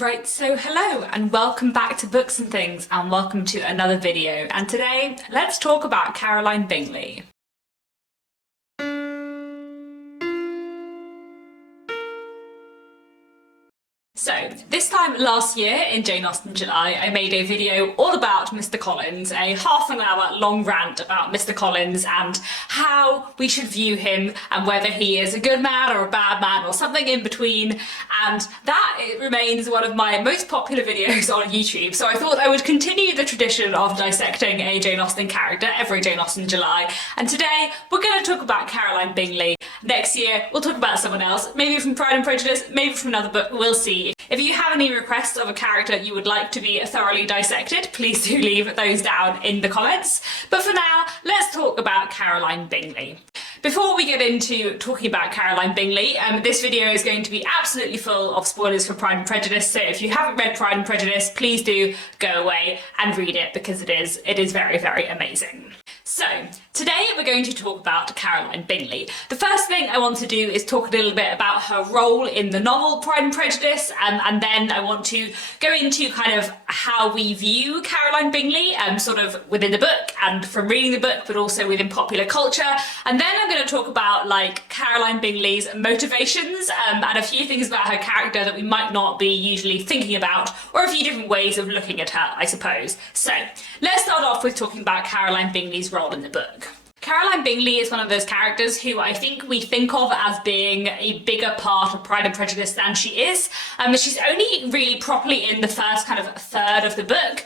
Right, so hello and welcome back to Books and Things and welcome to another video. And today, let's talk about Caroline Bingley. So, this time last year in Jane Austen July, I made a video all about Mr. Collins, a half an hour long rant about Mr. Collins and how we should view him and whether he is a good man or a bad man or something in between. And that remains one of my most popular videos on YouTube. So I thought I would continue the tradition of dissecting a Jane Austen character every Jane Austen July. And today we're going to talk about Caroline Bingley. Next year we'll talk about someone else, maybe from Pride and Prejudice, maybe from another book, we'll see. If you have any requests of a character you would like to be thoroughly dissected, please do leave those down in the comments. But for now, let's talk about Caroline Bingley. Before we get into talking about Caroline Bingley, this video is going to be absolutely full of spoilers for Pride and Prejudice, so if you haven't read Pride and Prejudice, please do go away and read it because it is very, very amazing. So, today we're going to talk about Caroline Bingley. The first thing I want to do is talk a little bit about her role in the novel Pride and Prejudice, and then I want to go into kind of how we view Caroline Bingley, sort of within the book and from reading the book, but also within popular culture. And then I'm going to talk about like Caroline Bingley's motivations and a few things about her character that we might not be usually thinking about, or a few different ways of looking at her, I suppose. So, let's start off with talking about Caroline Bingley's role in the book. Caroline Bingley is one of those characters who I think we think of as being a bigger part of Pride and Prejudice than she is. She's only really properly in the first kind of third of the book,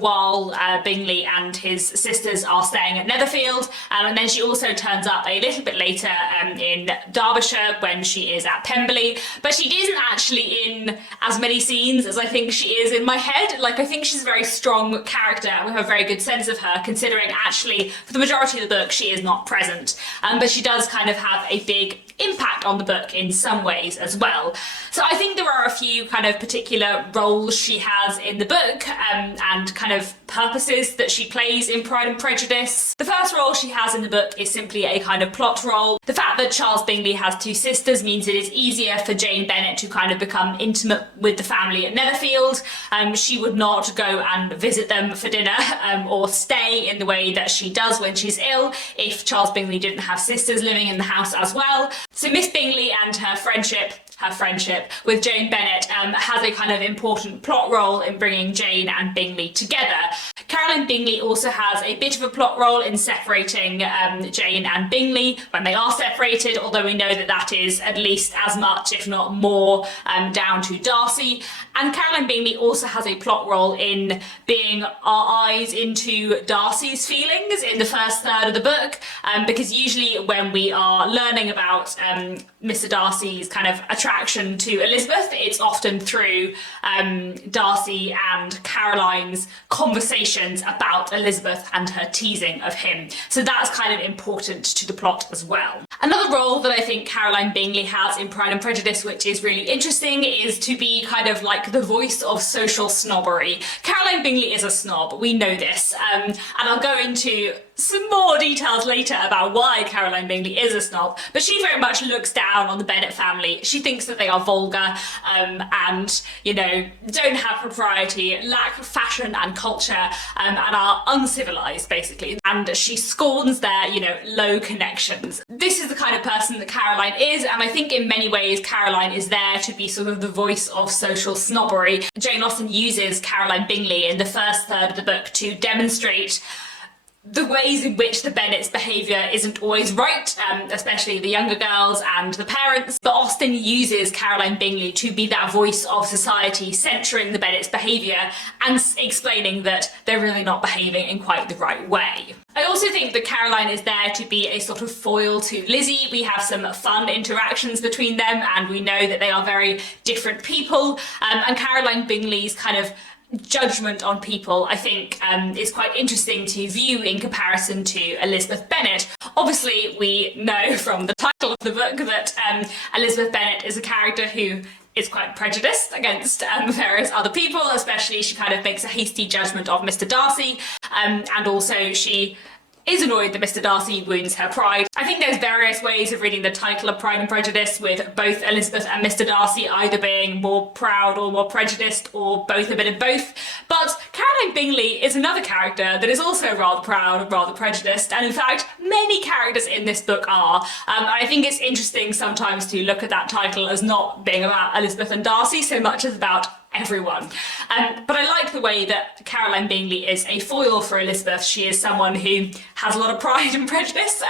while Bingley and his sisters are staying at Netherfield, and then she also turns up a little bit later in Derbyshire when she is at Pemberley, but she isn't actually in as many scenes as I think she is in my head. Like, I think she's a very strong character and we have a very good sense of her, considering actually for the majority of the book she is not present, but she does kind of have a big impact on the book in some ways as well. So I think there are a few kind of particular roles she has in the book and kind of purposes that she plays in Pride and Prejudice. The first role she has in the book is simply a kind of plot role. The fact that Charles Bingley has two sisters means it is easier for Jane Bennet to kind of become intimate with the family at Netherfield. She would not go and visit them for dinner or stay in the way that she does when she's ill if Charles Bingley didn't have sisters living in the house as well. So Miss Bingley and her friendship with Jane Bennet has a kind of important plot role in bringing Jane and Bingley together. Caroline Bingley also has a bit of a plot role in separating Jane and Bingley when they are separated, although we know that that is at least as much, if not more, down to Darcy. And Caroline Bingley also has a plot role in being our eyes into Darcy's feelings in the first third of the book, because usually when we are learning about Mr. Darcy's kind of attraction to Elizabeth, it's often through Darcy and Caroline's conversations about Elizabeth and her teasing of him. So that's kind of important to the plot as well. Another role that I think Caroline Bingley has in Pride and Prejudice, which is really interesting, is to be kind of like the voice of social snobbery. Caroline Bingley is a snob, we know this, and I'll go into some more details later about why Caroline Bingley is a snob, but she very much looks down on the Bennet family. She thinks that they are vulgar and, you know, don't have propriety, lack fashion and culture, and are uncivilized, basically. And she scorns their, you know, low connections. This is the kind of person that Caroline is, and I think in many ways Caroline is there to be sort of the voice of social snobbery. Jane Austen uses Caroline Bingley in the first third of the book to demonstrate the ways in which the Bennets' behaviour isn't always right, especially the younger girls and the parents, but Austen uses Caroline Bingley to be that voice of society, censuring the Bennets' behaviour and explaining that they're really not behaving in quite the right way. I also think that Caroline is there to be a sort of foil to Lizzie. We have some fun interactions between them and we know that they are very different people, and Caroline Bingley's kind of judgment on people, I think, is quite interesting to view in comparison to Elizabeth Bennet. Obviously, we know from the title of the book that Elizabeth Bennet is a character who is quite prejudiced against various other people, especially she kind of makes a hasty judgment of Mr. Darcy, and also she is annoyed that Mr. Darcy wounds her pride. I think there's various ways of reading the title of Pride and Prejudice, with both Elizabeth and Mr. Darcy either being more proud or more prejudiced, or both a bit of both. But Caroline Bingley is another character that is also rather proud and rather prejudiced, and in fact many characters in this book are. I think it's interesting sometimes to look at that title as not being about Elizabeth and Darcy so much as about everyone. But I like the way that Caroline Bingley is a foil for Elizabeth. She is someone who has a lot of pride and prejudice,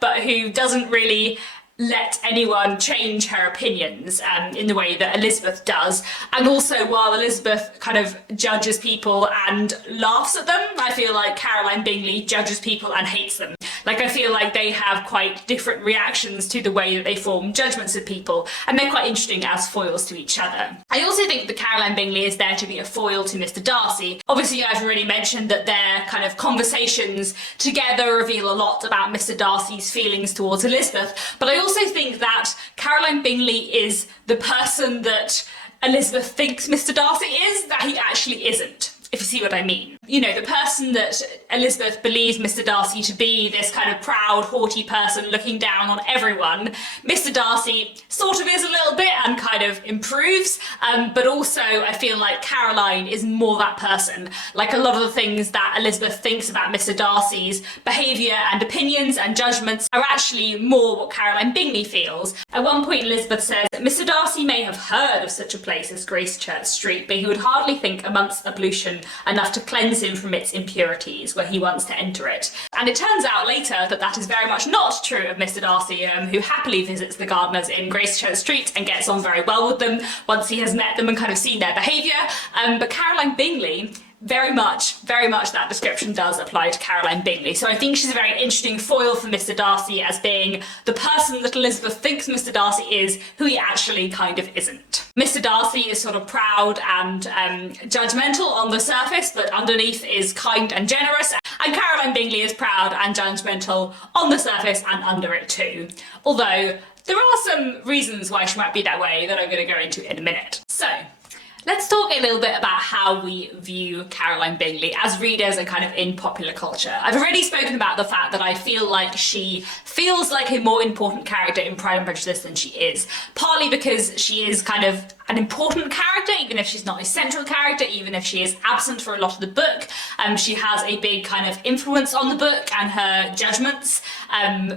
but who doesn't really let anyone change her opinions in the way that Elizabeth does. And also, while Elizabeth kind of judges people and laughs at them, I feel like Caroline Bingley judges people and hates them. Like, I feel like they have quite different reactions to the way that they form judgments of people, and they're quite interesting as foils to each other. I also think that Caroline Bingley is there to be a foil to Mr. Darcy. Obviously, I've already mentioned that their kind of conversations together reveal a lot about Mr. Darcy's feelings towards Elizabeth, but I also think that Caroline Bingley is the person that Elizabeth thinks Mr. Darcy is, that he actually isn't, if you see what I mean. You know, the person that Elizabeth believes Mr. Darcy to be, this kind of proud, haughty person looking down on everyone, Mr. Darcy sort of is a little bit and kind of improves, but also I feel like Caroline is more that person. Like, a lot of the things that Elizabeth thinks about Mr. Darcy's behaviour and opinions and judgments are actually more what Caroline Bingley feels. At one point Elizabeth says, Mr. Darcy may have heard of such a place as Gracechurch Street, but he would hardly think a month's ablution enough to cleanse him from its impurities were he once to enter it. And it turns out later that that is very much not true of Mr. Darcy, who happily visits the gardeners in Gracechurch Street and gets on very well with them once he has met them and kind of seen their behaviour. But Caroline Bingley, very much that description does apply to Caroline Bingley. So I think she's a very interesting foil for Mr. Darcy as being the person that Elizabeth thinks Mr. Darcy is, who he actually kind of isn't. Mr. Darcy is sort of proud and judgmental on the surface, but underneath is kind and generous. And Caroline Bingley is proud and judgmental on the surface and under it too. Although there are some reasons why she might be that way that I'm going to go into in a minute. So, let's talk a little bit about how we view Caroline Bingley as readers and kind of in popular culture. I've already spoken about the fact that I feel like she feels like a more important character in Pride and Prejudice than she is, partly because she is kind of an important character, even if she's not a central character, even if she is absent for a lot of the book. She has a big kind of influence on the book, and her judgments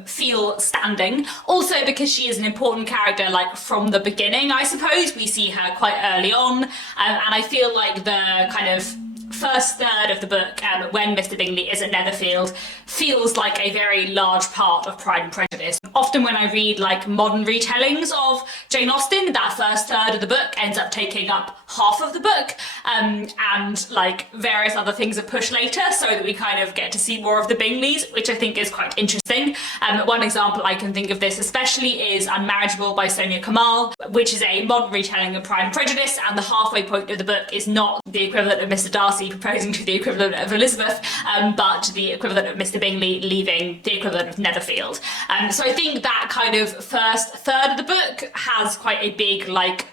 feel standing. Also because she is an important character, like, from the beginning, I suppose. We see her quite early on, and I feel like the kind of first third of the book, when Mr. Bingley is at Netherfield, feels like a very large part of Pride and Prejudice. Often when I read like modern retellings of Jane Austen, that first third of the book ends up taking up half of the book, and like various other things are pushed later so that we kind of get to see more of the Bingleys, which I think is quite interesting. One example I can think of this especially is Unmarriageable by Sonia Kamal, which is a modern retelling of Pride and Prejudice, and the halfway point of the book is not the equivalent of Mr. Darcy proposing to the equivalent of Elizabeth, but the equivalent of Mr. Bingley leaving the equivalent of Netherfield. So I think that kind of first third of the book has quite a big, like,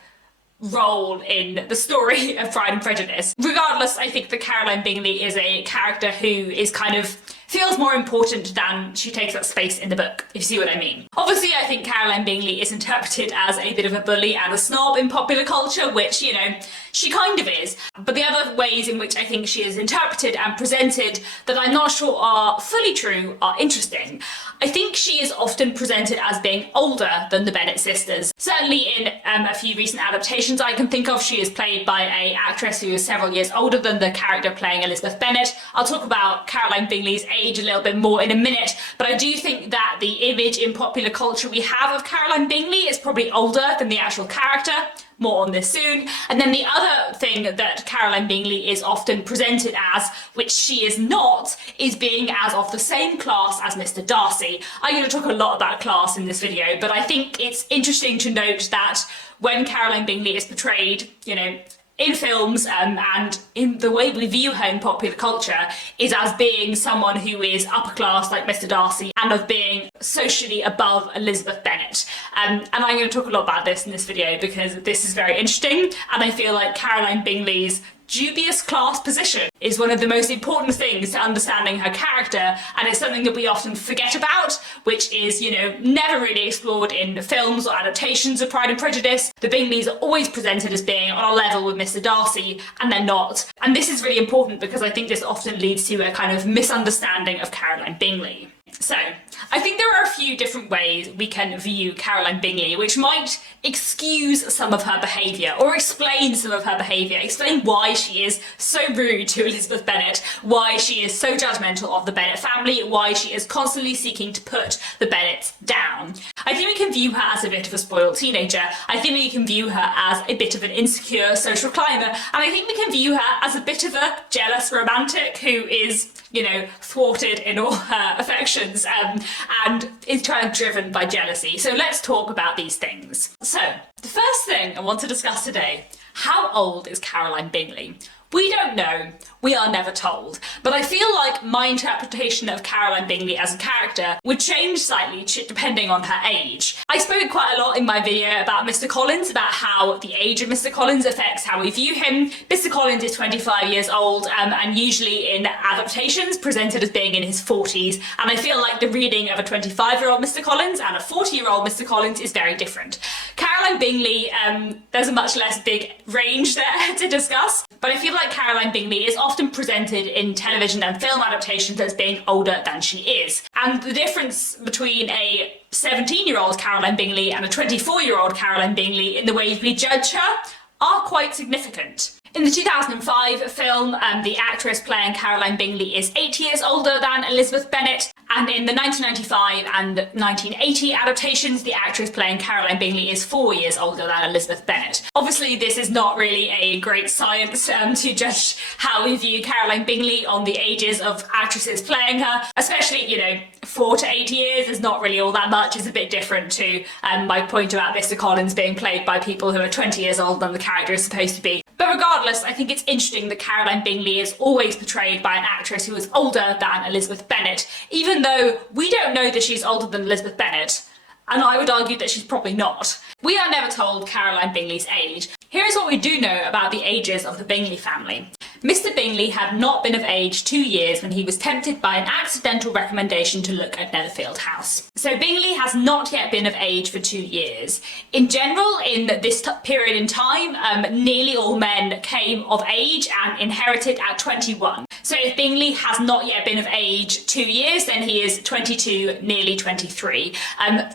role in the story of Pride and Prejudice. Regardless, I think that Caroline Bingley is a character who is kind of feels more important than she takes up space in the book, if you see what I mean. Obviously, I think Caroline Bingley is interpreted as a bit of a bully and a snob in popular culture, which, you know, she kind of is. But the other ways in which I think she is interpreted and presented that I'm not sure are fully true are interesting. I think she is often presented as being older than the Bennet sisters. Certainly in a few recent adaptations I can think of, she is played by an actress who is several years older than the character playing Elizabeth Bennet. I'll talk about Caroline Bingley's age a little bit more in a minute, but I do think that the image in popular culture we have of Caroline Bingley is probably older than the actual character. More on this soon. And then the other thing that Caroline Bingley is often presented as, which she is not, is being as of the same class as Mr. Darcy. I'm going to talk a lot about class in this video, but I think it's interesting to note that when Caroline Bingley is portrayed, you know, in films and in the way we view her in popular culture, is as being someone who is upper class like Mr. Darcy and of being socially above Elizabeth Bennet. And I'm going to talk a lot about this in this video because this is very interesting, and I feel like Caroline Bingley's dubious class position is one of the most important things to understanding her character, and it's something that we often forget about, which is, never really explored in films or adaptations of Pride and Prejudice. The Bingleys are always presented as being on a level with Mr. Darcy, and they're not. And this is really important because I think this often leads to a kind of misunderstanding of Caroline Bingley. So, I think there are a few different ways we can view Caroline Bingley, which might excuse some of her behaviour, or explain some of her behaviour, explain why she is so rude to Elizabeth Bennet, why she is so judgmental of the Bennet family, why she is constantly seeking to put the Bennets down. I think we can view her as a bit of a spoiled teenager. I think we can view her as a bit of an insecure social climber, and I think we can view her as a bit of a jealous romantic who is, thwarted in all her affections and is kind of driven by jealousy. So let's talk about these things. So, the first thing I want to discuss today, how old is Caroline Bingley? We don't know, we are never told, but I feel like my interpretation of Caroline Bingley as a character would change slightly depending on her age. I spoke quite a lot in my video about Mr. Collins, about how the age of Mr. Collins affects how we view him. Mr. Collins is 25 years old and usually in adaptations presented as being in his 40s, and I feel like the reading of a 25-year-old Mr. Collins and a 40-year-old Mr. Collins is very different. Caroline Bingley, there's a much less big range there to discuss, but I feel like Caroline Bingley is often presented in television and film adaptations as being older than she is. And the difference between a 17-year-old Caroline Bingley and a 24-year-old Caroline Bingley in the ways we judge her are quite significant. In the 2005 film, the actress playing Caroline Bingley is 8 years older than Elizabeth Bennet, and in the 1995 and 1980 adaptations, the actress playing Caroline Bingley is 4 years older than Elizabeth Bennet. Obviously, this is not really a great science to judge how we view Caroline Bingley on the ages of actresses playing her, especially, 4 to 8 years is not really all that much. It's a bit different to my point about Mr. Collins being played by people who are 20 years older than the character is supposed to be. But regardless, I think it's interesting that Caroline Bingley is always portrayed by an actress who is older than Elizabeth Bennet, even though we don't know that she's older than Elizabeth Bennet, and I would argue that she's probably not. We are never told Caroline Bingley's age. Here is what we do know about the ages of the Bingley family. Mr. Bingley had not been of age 2 years when he was tempted by an accidental recommendation to look at Netherfield House. So Bingley has not yet been of age for 2 years. In general, in this period in time, nearly all men came of age and inherited at 21. So if Bingley has not yet been of age 2 years, then he is 22, nearly 23.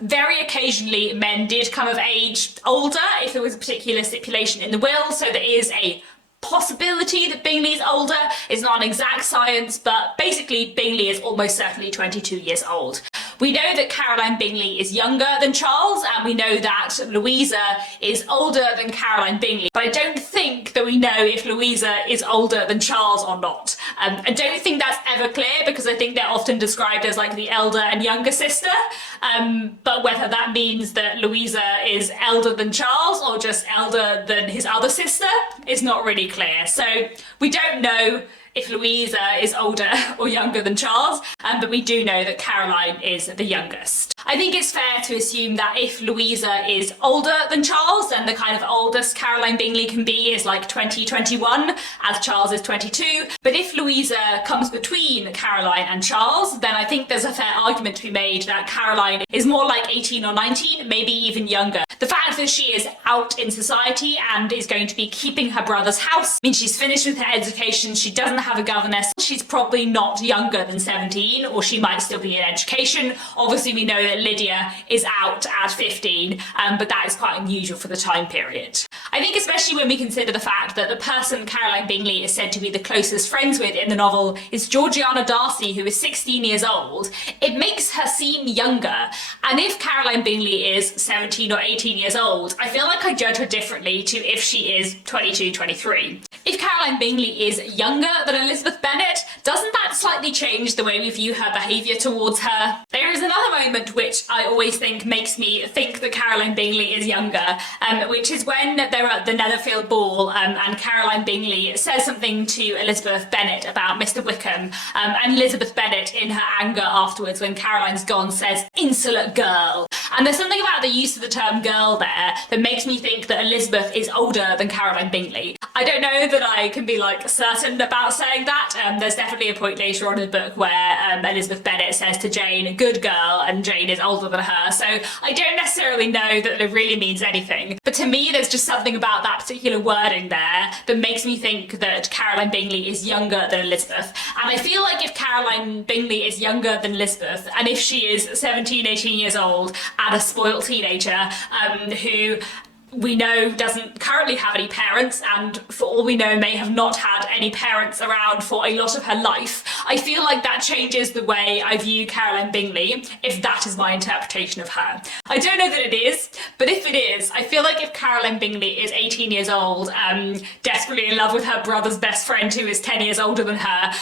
Very occasionally, men did come of age older if there was a particular stipulation in the will, so there is a possibility that Bingley is older. It's not an exact science, but basically Bingley is almost certainly 22 years old. We know that Caroline Bingley is younger than Charles, and we know that Louisa is older than Caroline Bingley, but I don't think that we know if Louisa is older than Charles or not. I don't think that's ever clear because I think they're often described as like the elder and younger sister, but whether that means that Louisa is elder than Charles or just elder than his other sister is not really clear. So we don't know if Louisa is older or younger than Charles, but we do know that Caroline is the youngest. I think it's fair to assume that if Louisa is older than Charles, then the kind of oldest Caroline Bingley can be is like 2021, as Charles is 22. But if Louisa comes between Caroline and Charles, then I think there's a fair argument to be made that Caroline is more like 18 or 19, maybe even younger. The fact that she is out in society and is going to be keeping her brother's house means she's finished with her education, she doesn't have a governess, she's probably not younger than 17, or she might still be in education. Obviously we know that Lydia is out at 15, but that is quite unusual for the time period. I think especially when we consider the fact that the person Caroline Bingley is said to be the closest friends with in the novel is Georgiana Darcy, who is 16 years old, it makes her seem younger. And if Caroline Bingley is 17 or 18 years old, I feel like I judge her differently to if she is 22, 23. If Caroline Bingley is younger than Elizabeth Bennet, doesn't that slightly change the way we view her behaviour towards her? There is another moment which I always think makes me think that Caroline Bingley is younger, which is when they're at the Netherfield ball and Caroline Bingley says something to Elizabeth Bennet about Mr. Wickham, and Elizabeth Bennet, in her anger afterwards when Caroline's gone, says, "Insolent girl." And there's something about the use of the term girl there that makes me think that Elizabeth is older than Caroline Bingley. I don't know that I can be like certain about saying that. There's definitely a point later on in the book where Elizabeth Bennet says to Jane, good girl, and Jane is older than her. So I don't necessarily know that it really means anything. But to me, there's just something about that particular wording there that makes me think that Caroline Bingley is younger than Elizabeth. And I feel like if Caroline Bingley is younger than Elizabeth, and if she is 17, 18 years old and a spoiled teenager who we know doesn't currently have any parents, and for all we know may have not had any parents around for a lot of her life, I feel like that changes the way I view Caroline Bingley, if that is my interpretation of her. I don't know that it is, but if it is, I feel like if Caroline Bingley is 18 years old, desperately in love with her brother's best friend who is 10 years older than her,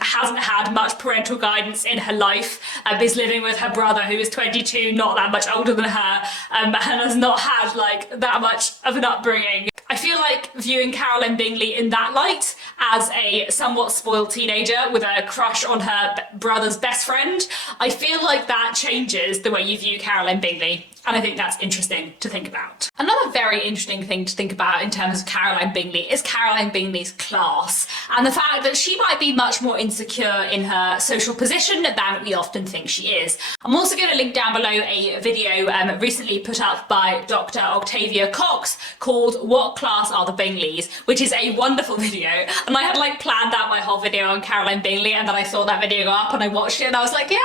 hasn't had much parental guidance in her life, is living with her brother who is 22, not that much older than her, and has not had like that much of an upbringing. I feel like viewing Caroline Bingley in that light as a somewhat spoiled teenager with a crush on her brother's best friend, I feel like that changes the way you view Caroline Bingley. And I think that's interesting to think about. Another very interesting thing to think about in terms of Caroline Bingley is Caroline Bingley's class, and the fact that she might be much more insecure in her social position than we often think she is. I'm also going to link down below a video recently put up by Dr. Octavia Cox called What Class Are the Bingleys, which is a wonderful video. And I had like planned out my whole video on Caroline Bingley, and then I saw that video go up and I watched it and I was like, yeah,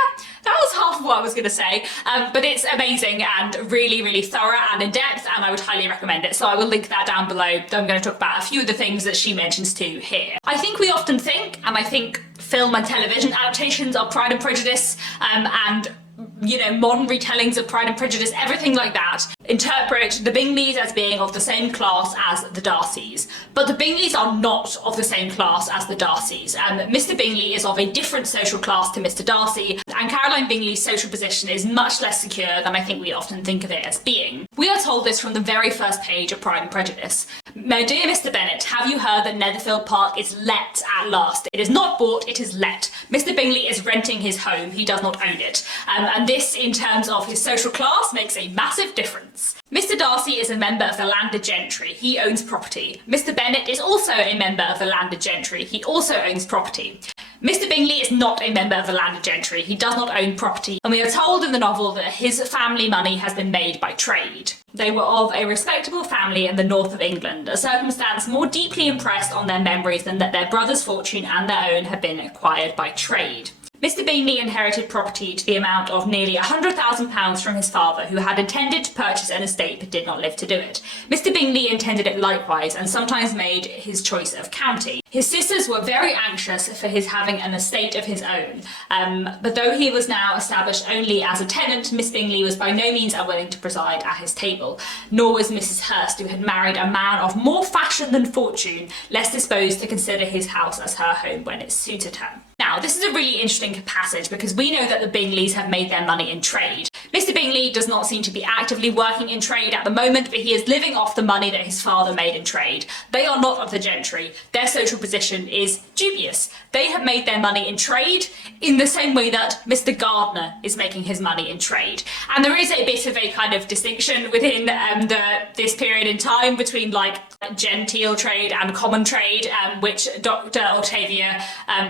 that was half of what I was going to say, but it's amazing and really, really thorough and in-depth, and I would highly recommend it. So I will link that down below. I'm going to talk about a few of the things that she mentions too here. I think we often think, and I think film and television adaptations of Pride and Prejudice and you know, modern retellings of Pride and Prejudice, everything like that, interpret the Bingleys as being of the same class as the Darcys. But the Bingleys are not of the same class as the Darcys. Mr. Bingley is of a different social class to Mr. Darcy, and Caroline Bingley's social position is much less secure than I think we often think of it as being. We are told this from the very first page of Pride and Prejudice. My dear Mr. Bennet, have you heard that Netherfield Park is let at last? It is not bought, it is let. Mr. Bingley is renting his home, he does not own it. And this, in terms of his social class, makes a massive difference. Mr. Darcy is a member of the landed gentry. He owns property. Mr. Bennet is also a member of the landed gentry. He also owns property. Mr. Bingley is not a member of the landed gentry. He does not own property. And we are told in the novel that his family money has been made by trade. They were of a respectable family in the north of England, a circumstance more deeply impressed on their memories than that their brother's fortune and their own had been acquired by trade. Mr. Bingley inherited property to the amount of nearly £100,000 from his father, who had intended to purchase an estate but did not live to do it. Mr. Bingley intended it likewise, and sometimes made his choice of county. His sisters were very anxious for his having an estate of his own, but though he was now established only as a tenant, Miss Bingley was by no means unwilling to preside at his table, nor was Mrs. Hurst, who had married a man of more fashion than fortune, less disposed to consider his house as her home when it suited her. Now, this is a really interesting passage because we know that the Bingleys have made their money in trade. Mr. Bingley does not seem to be actively working in trade at the moment, but he is living off the money that his father made in trade. They are not of the gentry. Their social position is dubious. They have made their money in trade in the same way that Mr. Gardner is making his money in trade. And there is a bit of a kind of distinction within this period in time between like genteel trade and common trade, which Dr. Octavia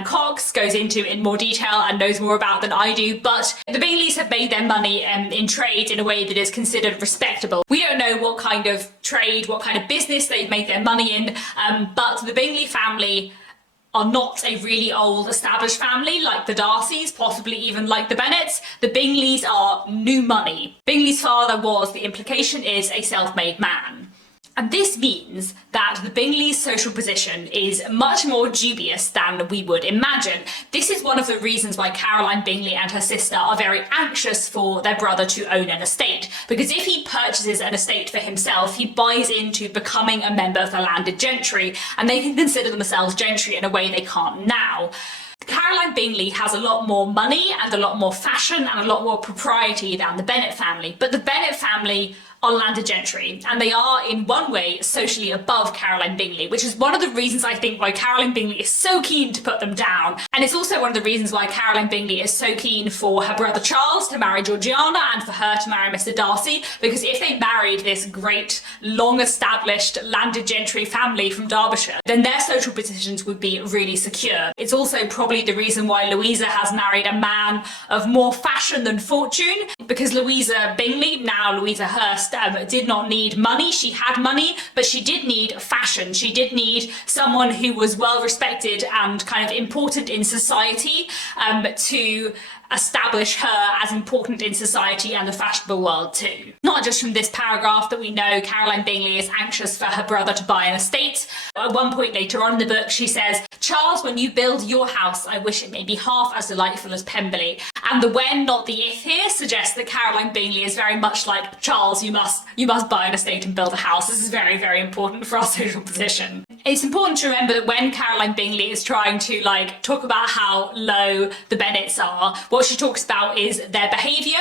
Cox goes into in more detail and knows more about than I do. But the Bingleys have made their money in trade in a way that is considered respectable. We don't know what kind of trade, what kind of business they've made their money in, but the Bingley family are not a really old established family like the Darcys, possibly even like the Bennets. The Bingleys are new money. Bingley's father was, the implication is, a self-made man. And this means that the Bingleys' social position is much more dubious than we would imagine. This is one of the reasons why Caroline Bingley and her sister are very anxious for their brother to own an estate, because if he purchases an estate for himself, he buys into becoming a member of the landed gentry, and they can consider themselves gentry in a way they can't now. Caroline Bingley has a lot more money and a lot more fashion and a lot more propriety than the Bennet family, but the Bennet family on landed gentry, and they are in one way socially above Caroline Bingley, which is one of the reasons I think why Caroline Bingley is so keen to put them down. And it's also one of the reasons why Caroline Bingley is so keen for her brother Charles to marry Georgiana and for her to marry Mr. Darcy, because if they married this great, long-established landed gentry family from Derbyshire, then their social positions would be really secure. It's also probably the reason why Louisa has married a man of more fashion than fortune, because Louisa Bingley, now Louisa Hurst, did not need money. She had money, but she did need fashion. She did need someone who was well respected and kind of important in society to establish her as important in society and the fashionable world too. Not just from this paragraph that we know Caroline Bingley is anxious for her brother to buy an estate. At one point later on in the book she says, "Charles, when you build your house, I wish it may be half as delightful as Pemberley." And the when, not the if here, suggests that Caroline Bingley is very much like, Charles, you must buy an estate and build a house. This is very, very important for our social position. It's important to remember that when Caroline Bingley is trying to talk about how low the Bennets are, what she talks about is their behaviour,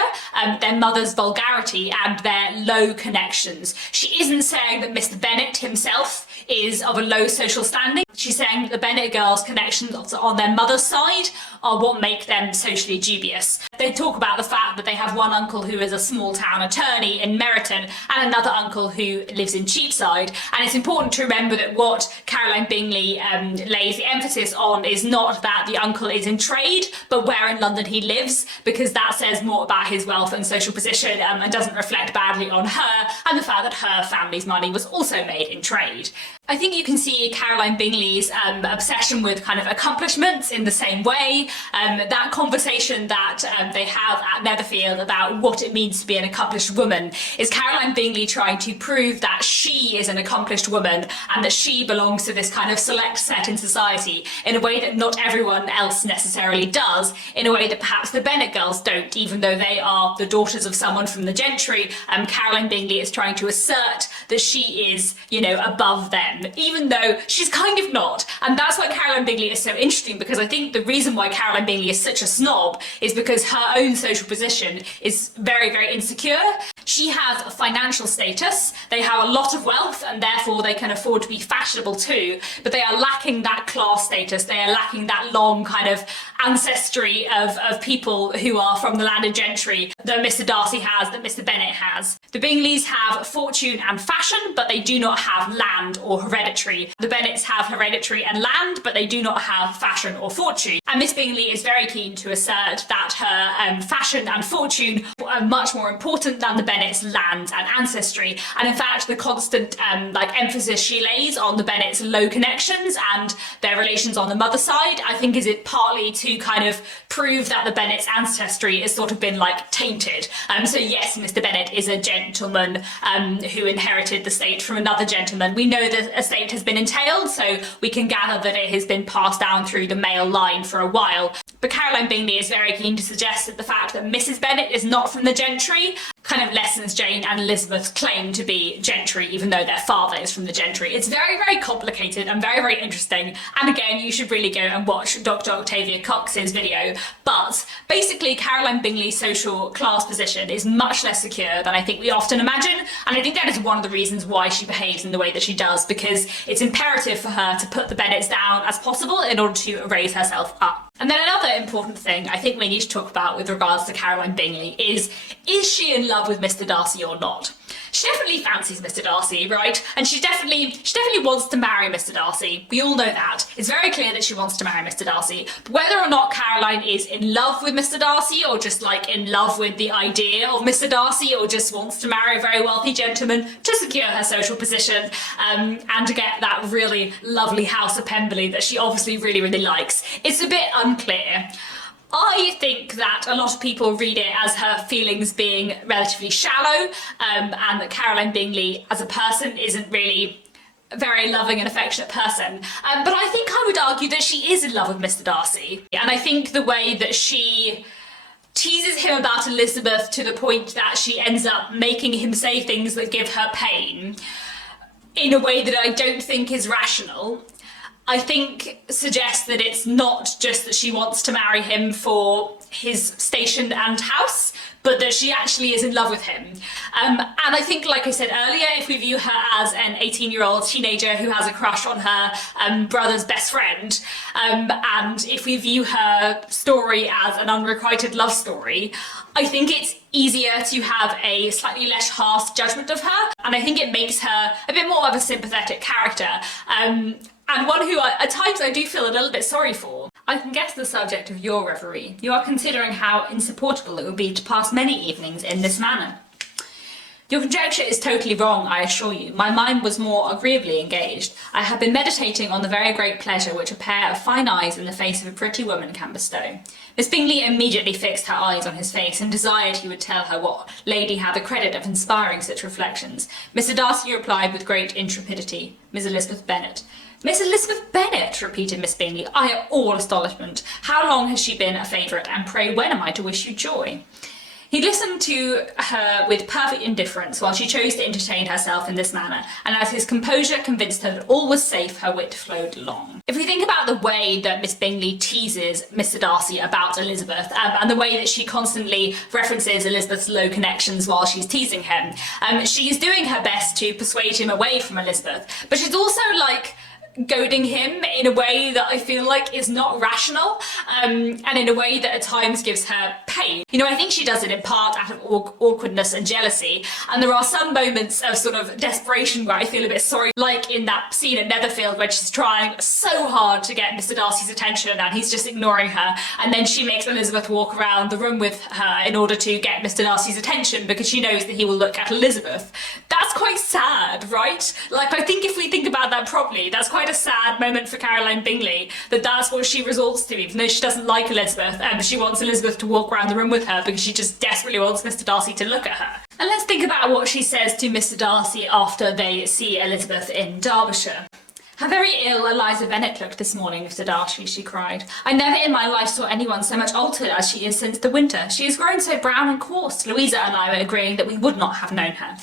their mother's vulgarity and their low connections. She isn't saying that Mr. Bennet himself is of a low social standing. She's saying that the Bennet girls' connections on their mother's side are what make them socially dubious. They talk about the fact that they have one uncle who is a small town attorney in Meryton and another uncle who lives in Cheapside. And it's important to remember that what Caroline Bingley lays the emphasis on is not that the uncle is in trade, but where in London he lives, because that says more about his wealth and social position and doesn't reflect badly on her and the fact that her family's money was also made in trade. I think you can see Caroline Bingley's obsession with kind of accomplishments in the same way. That conversation that they have at Netherfield about what it means to be an accomplished woman is Caroline Bingley trying to prove that she is an accomplished woman and that she belongs to this kind of select set in society in a way that not everyone else necessarily does, in a way that perhaps the Bennet girls don't, even though they are the daughters of someone from the gentry. Caroline Bingley is trying to assert that she is, above them, even though she's kind of not. And that's why Caroline Bingley is so interesting, because I think the reason why Caroline Bingley is such a snob is because her own social position is very, very insecure. She has a financial status, they have a lot of wealth and therefore they can afford to be fashionable too, but they are lacking that class status, they are lacking that long kind of ancestry of people who are from the landed gentry that Mr. Darcy has, that Mr. Bennet has. The Bingleys have fortune and fashion, but they do not have land or hereditary. The Bennets have hereditary and land, but they do not have fashion or fortune. And Miss Bingley is very keen to assert that her fashion and fortune are much more important than the Bennets' land and ancestry. And in fact, the constant emphasis she lays on the Bennets' low connections and their relations on the mother side, I think is it partly to kind of prove that the Bennets' ancestry has sort of been tainted. So yes, Mr. Bennet is a gentleman who inherited the estate from another gentleman. We know the estate has been entailed, so we can gather that it has been passed down through the male line for a while. But Caroline Bingley is very keen to suggest that the fact that Mrs. Bennet is not from the gentry kind of lessens Jane and Elizabeth's claim to be gentry, even though their father is from the gentry. It's very, very complicated and very, very interesting. And again, you should really go and watch Dr. Octavia Cox's video. But basically, Caroline Bingley's social class position is much less secure than I think we often imagine. And I think that is one of the reasons why she behaves in the way that she does, because it's imperative for her to put the Bennets down as possible in order to raise herself up. And then another important thing I think we need to talk about with regards to Caroline Bingley is she in love with Mr. Darcy or not? She definitely fancies Mr. Darcy, right? And she definitely wants to marry Mr. Darcy. We all know that. It's very clear that she wants to marry Mr. Darcy. But whether or not Caroline is in love with Mr. Darcy, or just in love with the idea of Mr. Darcy, or just wants to marry a very wealthy gentleman to secure her social position and to get that really lovely house of Pemberley that she obviously really, really likes, it's a bit unclear. I think that a lot of people read it as her feelings being relatively shallow, and that Caroline Bingley as a person isn't really a very loving and affectionate person. But I think I would argue that she is in love with Mr. Darcy. And I think the way that she teases him about Elizabeth to the point that she ends up making him say things that give her pain in a way that I don't think is rational, I think suggests that it's not just that she wants to marry him for his station and house, but that she actually is in love with him. And I think, like I said earlier, if we view her as an 18-year-old teenager who has a crush on her brother's best friend, and if we view her story as an unrequited love story, I think it's easier to have a slightly less harsh judgment of her, and I think it makes her a bit more of a sympathetic character, and one who at times I do feel a little bit sorry for. I can guess the subject of your reverie. You are considering how insupportable it would be to pass many evenings in this manner. Your conjecture is totally wrong, I assure you. My mind was more agreeably engaged. I had been meditating on the very great pleasure which a pair of fine eyes in the face of a pretty woman can bestow. Miss Bingley immediately fixed her eyes on his face and desired he would tell her what lady had the credit of inspiring such reflections. Mr. Darcy replied with great intrepidity, Miss Elizabeth Bennet. Miss Elizabeth Bennet, repeated Miss Bingley. I am all astonishment. How long has she been a favourite, and pray when am I to wish you joy? He listened to her with perfect indifference while she chose to entertain herself in this manner, and as his composure convinced her that all was safe, her wit flowed along. If we think about the way that Miss Bingley teases Mr. Darcy about Elizabeth, and the way that she constantly references Elizabeth's low connections while she's teasing him, she is doing her best to persuade him away from Elizabeth, but she's also like goading him in a way that I feel like is not rational, and in a way that at times gives her pain. You know, I think she does it in part out of awkwardness and jealousy, and there are some moments of sort of desperation where I feel a bit sorry, like in that scene at Netherfield where she's trying so hard to get Mr. Darcy's attention and he's just ignoring her, and then she makes Elizabeth walk around the room with her in order to get Mr. Darcy's attention because she knows that he will look at Elizabeth. That's quite sad, right? Like, I think if we think about that properly, that's quite a sad moment for Caroline Bingley, that's what she resorts to, even though she doesn't like Elizabeth, she wants Elizabeth to walk around the room with her because she just desperately wants Mr. Darcy to look at her. And let's think about what she says to Mr. Darcy after they see Elizabeth in Derbyshire. How very ill Eliza Bennet looked this morning, Mr. Darcy, she cried. I never in my life saw anyone so much altered as she is since the winter. She has grown so brown and coarse. Louisa and I were agreeing that we would not have known her.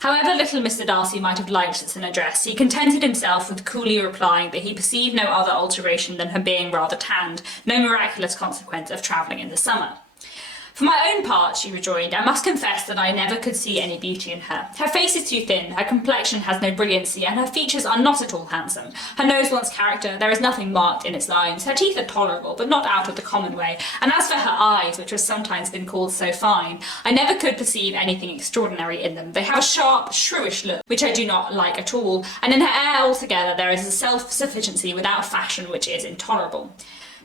However little Mr. Darcy might have liked such an address, he contented himself with coolly replying that he perceived no other alteration than her being rather tanned, no miraculous consequence of travelling in the summer. For my own part, she rejoined, I must confess that I never could see any beauty in her. Her face is too thin, her complexion has no brilliancy, and her features are not at all handsome. Her nose wants character, there is nothing marked in its lines. Her teeth are tolerable, but not out of the common way, and as for her eyes, which have sometimes been called so fine, I never could perceive anything extraordinary in them. They have a sharp, shrewish look, which I do not like at all, and in her air altogether there is a self-sufficiency without fashion which is intolerable.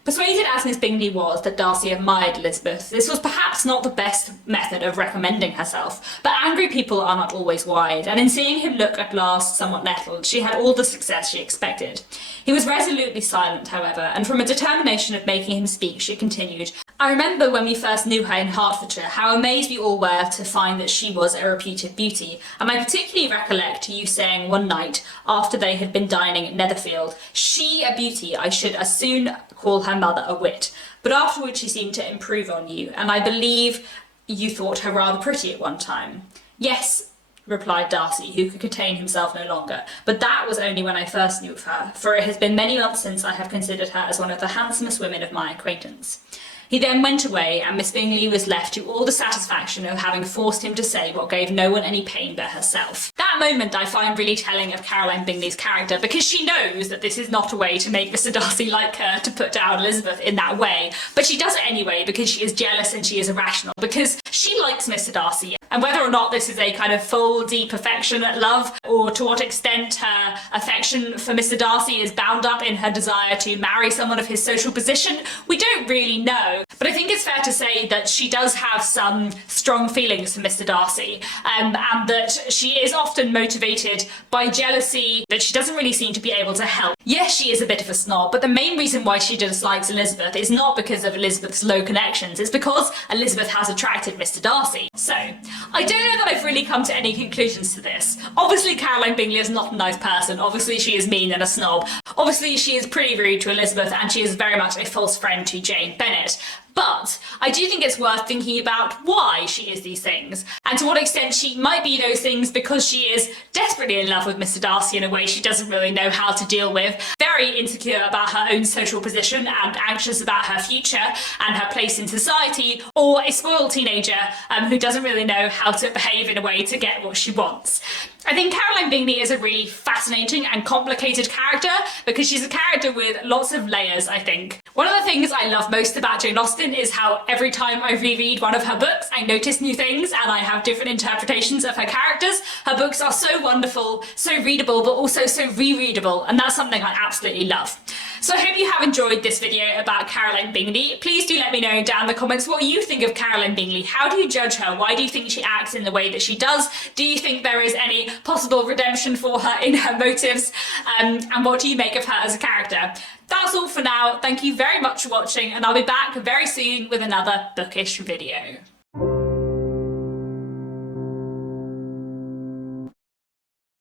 Persuaded as Miss Bingley was that Darcy admired Elizabeth, this was perhaps not the best method of recommending herself, but angry people are not always wise, and in seeing him look at last somewhat nettled, she had all the success she expected. He was resolutely silent, however, and from a determination of making him speak, she continued, I remember when we first knew her in Hertfordshire, how amazed we all were to find that she was a reputed beauty, and I particularly recollect you saying one night, after they had been dining at Netherfield, she a beauty, I should as soon call her mother a wit, but afterwards she seemed to improve on you, and I believe you thought her rather pretty at one time. Yes, replied Darcy, who could contain himself no longer, but that was only when I first knew of her, for it has been many months since I have considered her as one of the handsomest women of my acquaintance. He then went away, and Miss Bingley was left to all the satisfaction of having forced him to say what gave no one any pain but herself. That moment I find really telling of Caroline Bingley's character, because she knows that this is not a way to make Mr. Darcy like her, to put down Elizabeth in that way, but she does it anyway because she is jealous and she is irrational, because she likes Mr. Darcy, and whether or not this is a kind of full, deep, affectionate love, or to what extent her affection for Mr. Darcy is bound up in her desire to marry someone of his social position, we don't really know. But I think it's fair to say that she does have some strong feelings for Mr. Darcy, and that she is often motivated by jealousy that she doesn't really seem to be able to help. Yes, she is a bit of a snob, but the main reason why she dislikes Elizabeth is not because of Elizabeth's low connections, it's because Elizabeth has attracted Mr. Darcy. So, I don't know that I've really come to any conclusions to this. Obviously Caroline Bingley is not a nice person, obviously she is mean and a snob, obviously she is pretty rude to Elizabeth, and she is very much a false friend to Jane Bennet. But I do think it's worth thinking about why she is these things, and to what extent she might be those things because she is desperately in love with Mr. Darcy in a way she doesn't really know how to deal with, very very insecure about her own social position and anxious about her future and her place in society, or a spoiled teenager who doesn't really know how to behave in a way to get what she wants. I think Caroline Bingley is a really fascinating and complicated character because she's a character with lots of layers, I think. One of the things I love most about Jane Austen is how every time I reread one of her books, I notice new things and I have different interpretations of her characters. Her books are so wonderful, so readable, but also so rereadable, and that's something I absolutely love. So I hope you have enjoyed this video about Caroline Bingley. Please do let me know down in the comments what you think of Caroline Bingley. How do you judge her? Why do you think she acts in the way that she does? Do you think there is any possible redemption for her in her motives? And what do you make of her as a character? That's all for now. Thank you very much for watching, and I'll be back very soon with another bookish video.